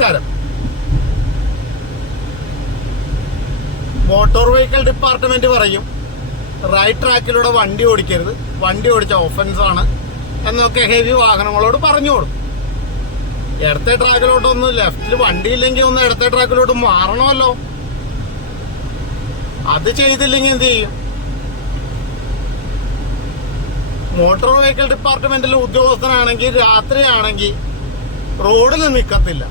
നമസ്കാരം. Motor vehicle department പറയും right ട്രാക്കിലൂടെ വണ്ടി ഓടിക്കരുത് വണ്ടി ഓടിച്ച ഓഫൻസാണ് എന്നൊക്കെ ഹെവി വാഹനങ്ങളോട് പറഞ്ഞോളും. ഇടത്തെ ട്രാക്കിലോട്ടൊന്നും ലെഫ്റ്റിൽ വണ്ടി ഇല്ലെങ്കിൽ ഒന്ന് ഇടത്തെ ട്രാക്കിലോട്ട് മാറണമല്ലോ. അത് ചെയ്തില്ലെങ്കിൽ എന്ത് ചെയ്യും? മോട്ടോർ വെഹിക്കിൾ ഡിപ്പാർട്ട്മെന്റിലെ ഉദ്യോഗസ്ഥനാണെങ്കിൽ രാത്രിയാണെങ്കിൽ റോഡിൽ നിൽക്കത്തില്ല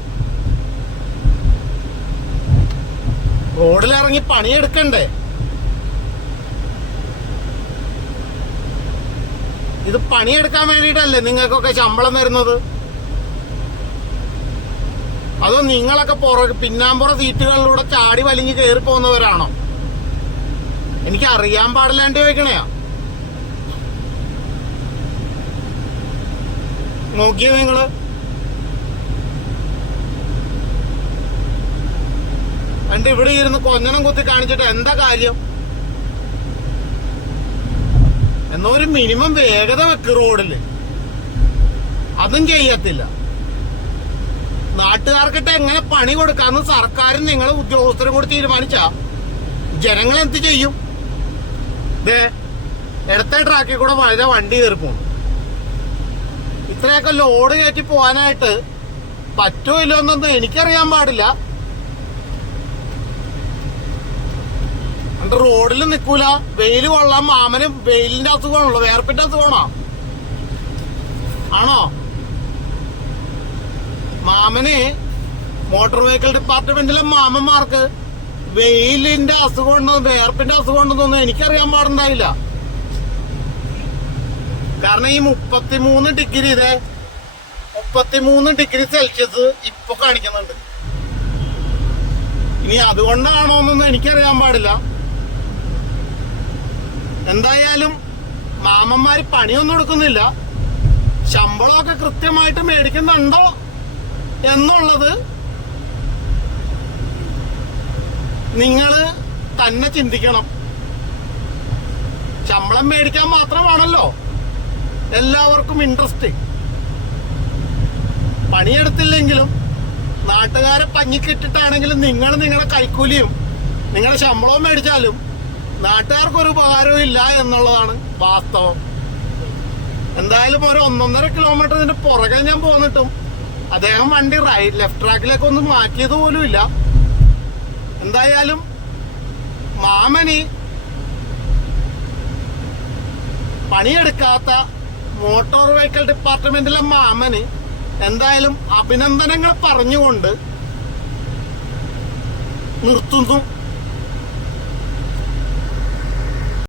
റോഡിൽ ഇറങ്ങി പണിയെടുക്കണ്ടേ? ഇത് പണിയെടുക്കാൻ വേണ്ടിയിട്ടല്ലേ നിങ്ങൾക്കൊക്കെ ശമ്പളം തരുന്നത് അതോ നിങ്ങളൊക്കെ പുറ പിന്നാമ്പുറ സീറ്റുകളിലൂടെ ചാടി വലിഞ്ഞ് കയറി പോകുന്നവരാണോ? എനിക്ക് അറിയാൻ പാടില്ലാണ്ട് ചോദിക്കണയാ നോക്കിയോ നിങ്ങൾ? എന്നിട്ട് ഇവിടെ ഇരുന്ന് കൊഞ്ഞണം കുത്തി കാണിച്ചിട്ട് എന്താ കാര്യം? എന്നാ ഒരു മിനിമം വേഗത വെക്ക് റോഡിൽ അതും ചെയ്യത്തില്ല. നാട്ടുകാർക്കിട്ട് എങ്ങനെ പണി കൊടുക്കാന്ന് സർക്കാരും നിങ്ങളെ ഉദ്യോഗസ്ഥരും കൂടി തീരുമാനിച്ച? ജനങ്ങൾ എന്ത് ചെയ്യും? ദേ ഇടത്തെ ട്രാക്കിൽ കൂടെ വളരെ വണ്ടി കയറി പോണു. ഇത്രയൊക്കെ ലോഡ് കയറ്റി പോകാനായിട്ട് പറ്റുമോ ഇല്ലോ എന്നൊന്നും എനിക്കറിയാൻ പാടില്ല. റോഡിൽ നിൽക്കൂല വെയിൽ കൊള്ളാൻ മാമന് വെയിലിന്റെ അസുഖമാണല്ലോ വേർപ്പിന്റെ അസുഖമാണോ ആണോ? മാമന് മോട്ടോർ വെഹിക്കിൾ ഡിപ്പാർട്ട്മെന്റിലെ മാമന്മാർക്ക് വെയിലിന്റെ അസുഖം ഉണ്ടെന്ന് വേർപ്പിന്റെ അസുഖം ഉണ്ടെന്നൊന്നും എനിക്കറിയാൻ പാടുണ്ടായില്ല. കാരണം ഈ മുപ്പത്തിമൂന്ന് ഡിഗ്രി ഇതേ മുപ്പത്തിമൂന്ന് ഡിഗ്രി സെൽഷ്യസ് ഇപ്പൊ കാണിക്കുന്നുണ്ട്. ഇനി അതുകൊണ്ടാണോ എന്നൊന്നും എനിക്കറിയാൻ പാടില്ല. എന്തായാലും മാമന്മാര് പണിയൊന്നും എടുക്കുന്നില്ല. ശമ്പളമൊക്കെ കൃത്യമായിട്ട് മേടിക്കുന്നുണ്ടോ എന്നുള്ളത് നിങ്ങൾ തന്നെ ചിന്തിക്കണം. ശമ്പളം മേടിക്കാൻ മാത്രമാണല്ലോ എല്ലാവർക്കും ഇൻട്രസ്റ്റ് പണിയെടുത്തില്ലെങ്കിലും നാട്ടുകാരെ പഞ്ഞിക്കിട്ടിട്ടാണെങ്കിലും നിങ്ങൾ നിങ്ങളുടെ കൈക്കൂലിയും നിങ്ങളുടെ ശമ്പളവും മേടിച്ചാലും നാട്ടുകാർക്കൊരു ഉപകാരവും ഇല്ല എന്നുള്ളതാണ് വാസ്തവം. എന്തായാലും ഒരു ഒന്നൊന്നര കിലോമീറ്റർ ഇതിന്റെ പുറകെ ഞാൻ പോന്നിട്ടും അദ്ദേഹം വണ്ടി റൈറ്റ് ലെഫ്റ്റ് ട്രാക്കിലേക്ക് ഒന്നും മാറ്റിയത് പോലും ഇല്ല. എന്തായാലും മാമനി പണിയെടുക്കാത്ത മോട്ടോർ വെഹിക്കിൾ ഡിപ്പാർട്ട്മെന്റിലെ മാമന് എന്തായാലും അഭിനന്ദനങ്ങൾ പറഞ്ഞുകൊണ്ട് നിർത്തുന്നു.